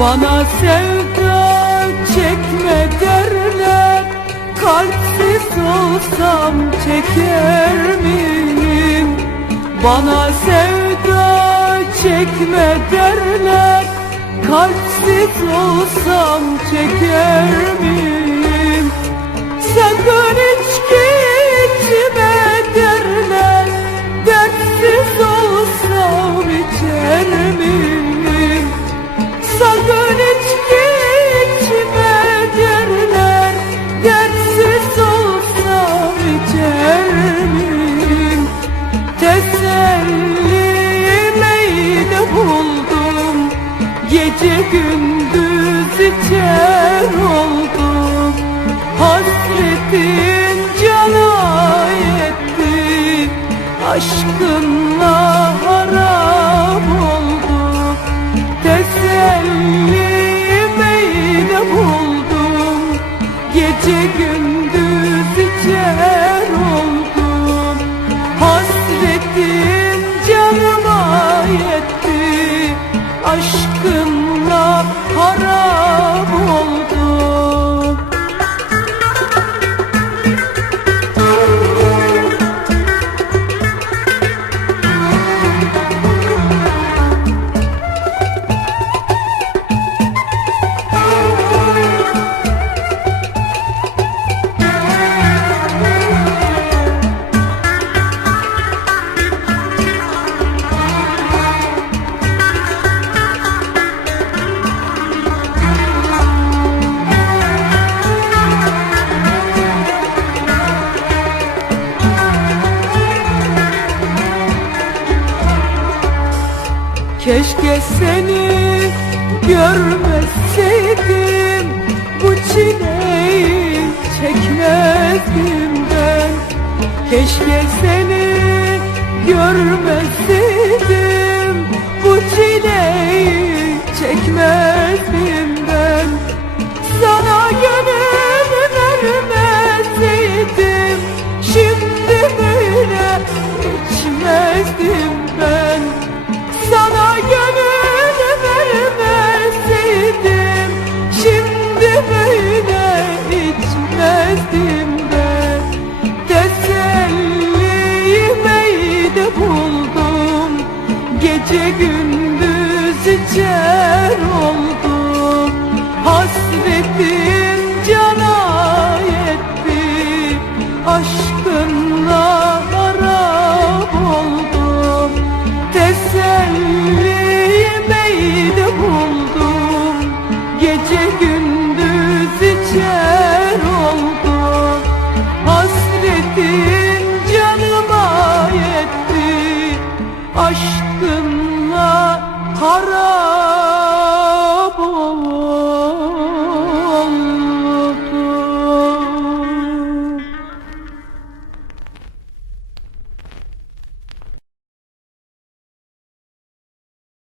Bana sevda çekme derler Kalpsiz olsam çeker miyim? Bana sevda çekme derler Kalpsiz olsam Aşkınla harap oldum Tesellimi de buldum Gece gündüz içer oldum Hasretin canıma yetti. Aşkınla Keşke seni görmeseydim Bu çileyi çekmezdim ben. Keşke seni görmeseydim Bu çileyi çekmezdim ben. Sana gönül vermeseydim Şimdi böyle içmezdim Gece gündüz içer oldum harap